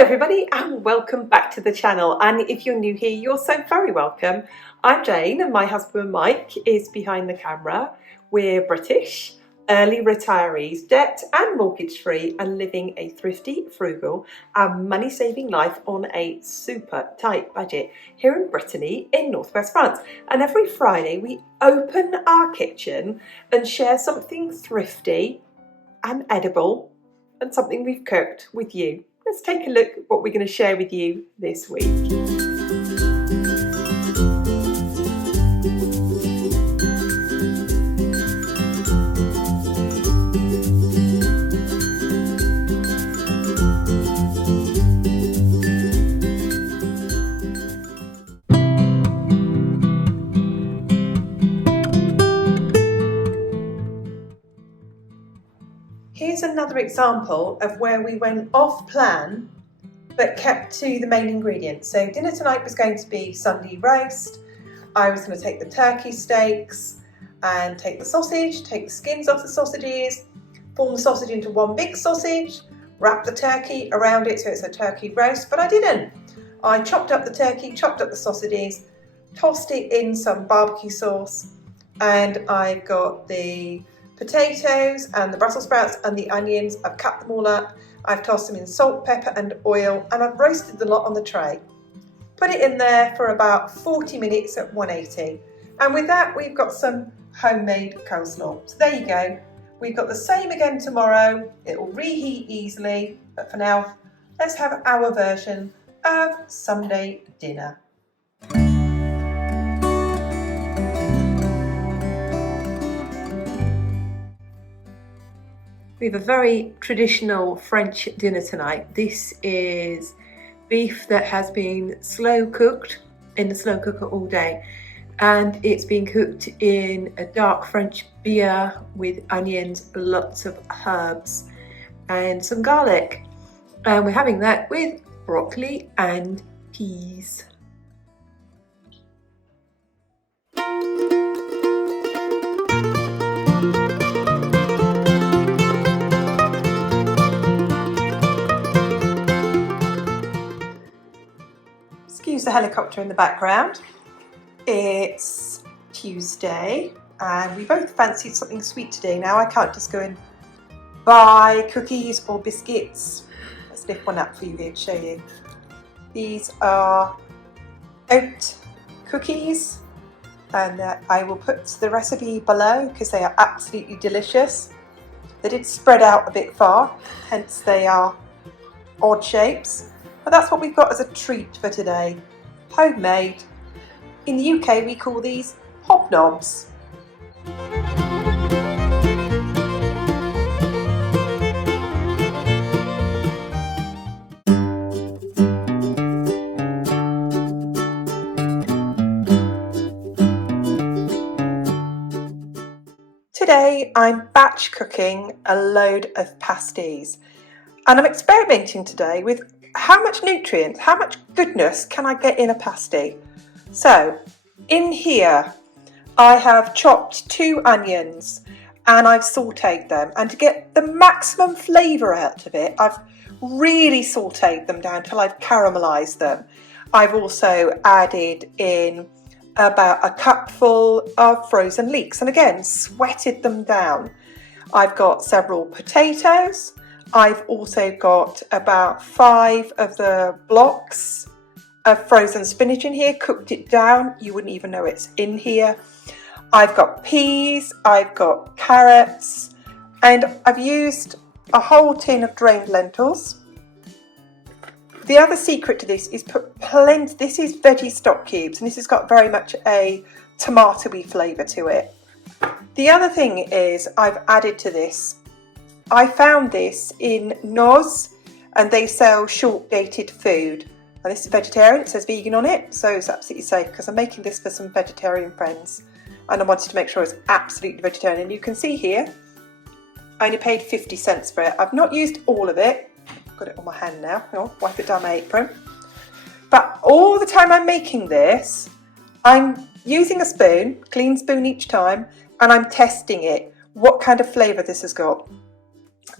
everybody and welcome back to the channel, and if you're new here you're so very welcome. I'm Jane and my husband Mike is behind the camera. We're British, early retirees, debt and mortgage free, and living a thrifty, frugal and money saving life on a super tight budget here in Brittany in northwest France. And every Friday we open our kitchen and share something thrifty and edible and something we've cooked with you. Let's take a look at what we're going to share with you this week. Here's another example of where we went off plan but kept to the main ingredients. So dinner tonight was going to be Sunday roast. I was going to take the turkey steaks and take the sausage, take the skins off the sausages, form the sausage into one big sausage, wrap the turkey around it so it's a turkey roast, but I didn't. I chopped up the turkey, chopped up the sausages, tossed it in some barbecue sauce, and I've got the potatoes and the Brussels sprouts and the onions. I've cut them all up, I've tossed them in salt, pepper and oil, and I've roasted the lot on the tray. Put it in there for about 40 minutes at 180. And with that we've got some homemade coleslaw. So there you go. We've got the same again tomorrow. It will reheat easily, but for now let's have our version of Sunday dinner. We have a very traditional French dinner tonight. This is beef that has been slow cooked in the slow cooker all day, and it's been cooked in a dark French beer with onions, lots of herbs and some garlic, and we're having that with broccoli and peas. Excuse the helicopter in the background. It's Tuesday and we both fancied something sweet today. Now I can't just go and buy cookies or biscuits. Let's lift one up for you here to show you. These are oat cookies, and I will put the recipe below because they are absolutely delicious. They did spread out a bit far, hence they are odd shapes. But that's what we've got as a treat for today. Homemade. In the UK we call these HobNobs. Today I'm batch cooking a load of pasties, and I'm experimenting today with how much nutrients, how much goodness can I get in a pasty. So in here I have chopped 2 onions and I've sauteed them, and to get the maximum flavour out of it I've really sauteed them down till I've caramelised them. I've also added in about a cupful of frozen leeks and again sweated them down. I've got several potatoes. I've also got about 5 of the blocks of frozen spinach in here, cooked it down, you wouldn't even know it's in here. I've got peas, I've got carrots, and I've used a whole tin of drained lentils. The other secret to this is put plenty, this is veggie stock cubes, and this has got very much a tomatoey flavour to it. The other thing is I've added to this, I found this in Noz and they sell short dated food. Now this is vegetarian, it says vegan on it, so it's absolutely safe because I'm making this for some vegetarian friends and I wanted to make sure it's absolutely vegetarian. And you can see here, I only paid 50 cents for it. I've not used all of it. I've got it on my hand now, I'll wipe it down my apron. But all the time I'm making this, I'm using a spoon, clean spoon each time, and I'm testing it, what kind of flavour this has got.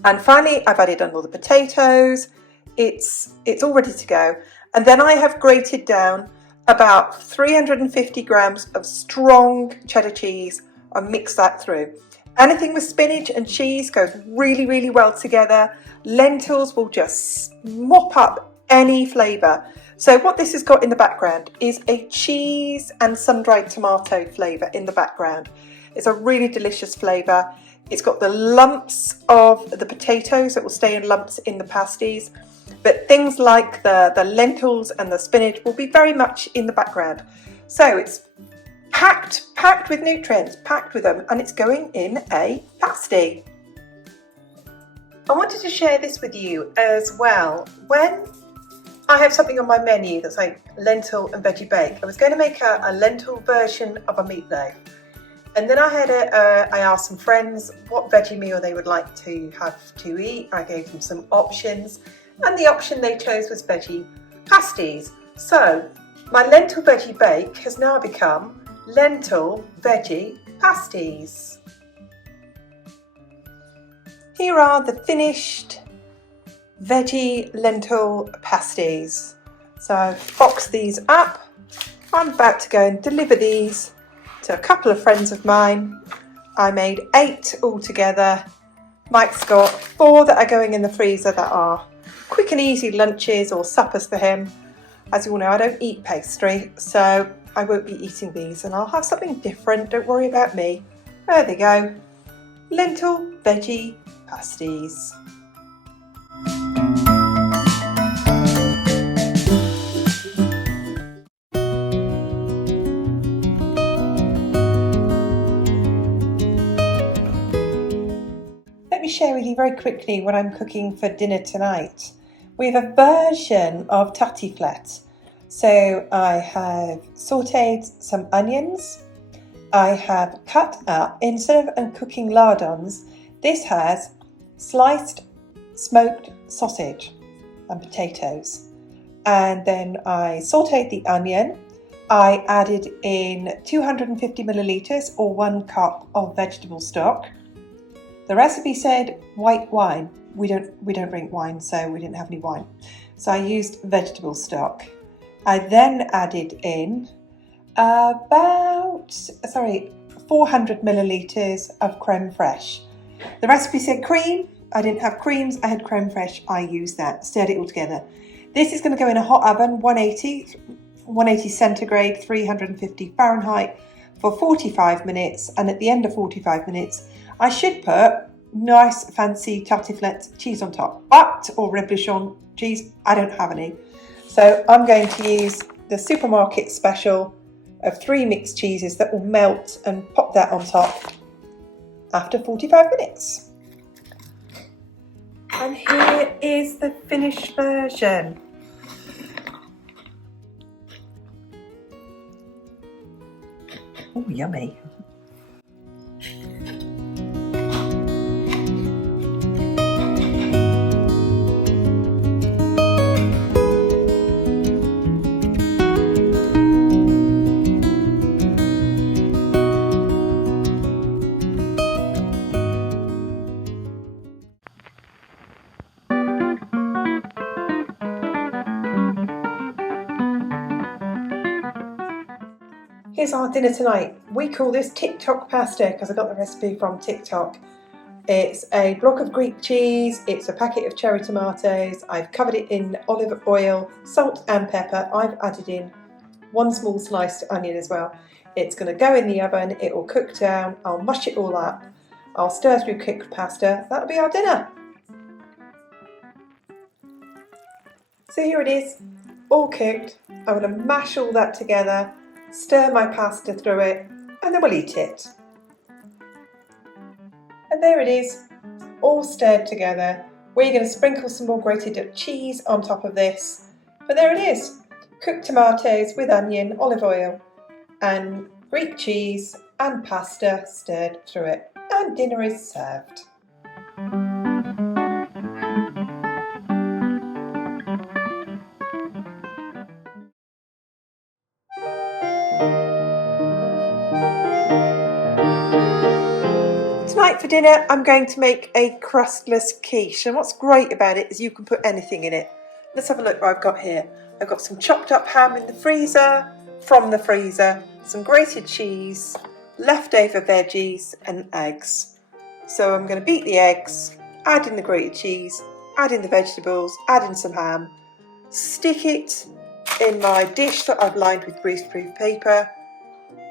And finally I've added on all the potatoes, it's all ready to go. And then I have grated down about 350 grams of strong cheddar cheese and mix that through. Anything with spinach and cheese goes really, really well together. Lentils will just mop up any flavour. So what this has got in the background is a cheese and sun-dried tomato flavour in the background. It's a really delicious flavour. It's got the lumps of the potatoes that will stay in lumps in the pasties, but things like the lentils and the spinach will be very much in the background. So it's packed with nutrients, packed with them, and it's going in a pasty. I wanted to share this with you as well. When I have something on my menu that's like lentil and veggie bake, I was going to make a lentil version of a meatloaf. And then I asked some friends what veggie meal they would like to have to eat. I gave them some options, and the option they chose was veggie pasties. So my lentil veggie bake has now become lentil veggie pasties. Here are the finished veggie lentil pasties. So I've boxed these up. I'm about to go and deliver these to a couple of friends of mine. I made 8 altogether. Mike's got 4 that are going in the freezer that are quick and easy lunches or suppers for him. As you all know, I don't eat pastry, so I won't be eating these, and I'll have something different. Don't worry about me. There they go. Lentil veggie pasties. Let me share with you very quickly what I'm cooking for dinner tonight. We have a version of tartiflette. So I have sautéed some onions. I have cut up, instead of cooking lardons, this has sliced smoked sausage and potatoes. And then I sautéed the onion. I added in 250 millilitres or 1 cup of vegetable stock. The recipe said white wine. We don't drink wine, so we didn't have any wine. So I used vegetable stock. I then added in 400 millilitres of creme fraiche. The recipe said cream. I didn't have creams, I had creme fraiche. I used that, stirred it all together. This is going to go in a hot oven, 180 centigrade, 350 Fahrenheit for 45 minutes. And at the end of 45 minutes, I should put nice fancy tartiflette cheese on top, or reblochon cheese. I don't have any. So I'm going to use the supermarket special of 3 mixed cheeses that will melt and pop that on top after 45 minutes. And here is the finished version. Oh, yummy. Here's our dinner tonight. We call this TikTok pasta because I got the recipe from TikTok. It's a block of Greek cheese, it's a packet of cherry tomatoes, I've covered it in olive oil, salt and pepper. I've added in 1 small sliced onion as well. It's going to go in the oven, it will cook down, I'll mush it all up, I'll stir through cooked pasta. That'll be our dinner. So here it is, all cooked. I'm going to mash all that together, stir my pasta through it, and then we'll eat it. And there it is, all stirred together. We're going to sprinkle some more grated cheese on top of this. But there it is, cooked tomatoes with onion, olive oil, and Greek cheese and pasta stirred through it. And dinner is served. Tonight for dinner I'm going to make a crustless quiche, and what's great about it is you can put anything in it. Let's have a look what I've got here. I've got some chopped up ham in the freezer, from the freezer, some grated cheese, leftover veggies and eggs. So I'm going to beat the eggs, add in the grated cheese, add in the vegetables, add in some ham, stick it in my dish that I've lined with greaseproof paper,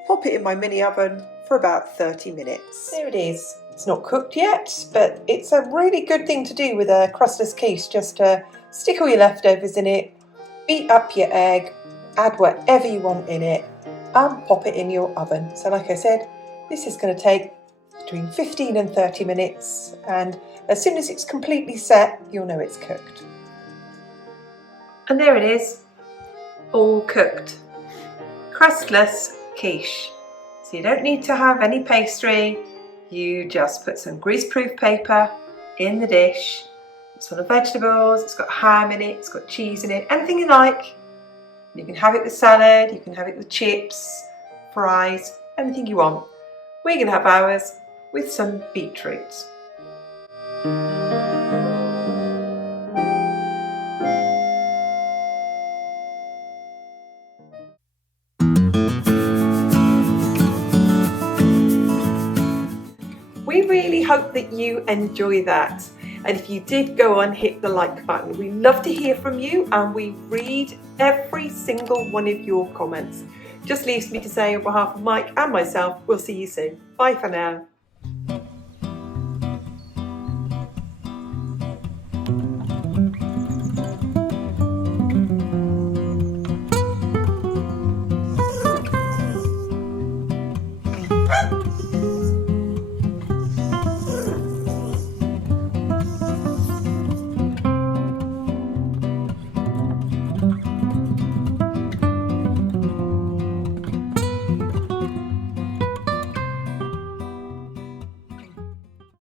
pop it in my mini oven for about 30 minutes. There it is. It's not cooked yet, but it's a really good thing to do with a crustless quiche, just to stick all your leftovers in it, beat up your egg, add whatever you want in it, and pop it in your oven. So like I said, this is going to take between 15 and 30 minutes, and as soon as it's completely set, you'll know it's cooked. And there it is, all cooked. Crustless quiche. So you don't need to have any pastry, you just put some greaseproof paper in the dish. It's full of vegetables, it's got ham in it, it's got cheese in it, anything you like. You can have it with salad, you can have it with chips, fries, anything you want. We're going to have ours with some beetroot. We really hope that you enjoy that. And if you did, go on, hit the like button. We love to hear from you, and we read every single one of your comments. Just leaves me to say on behalf of Mike and myself, we'll see you soon. Bye for now.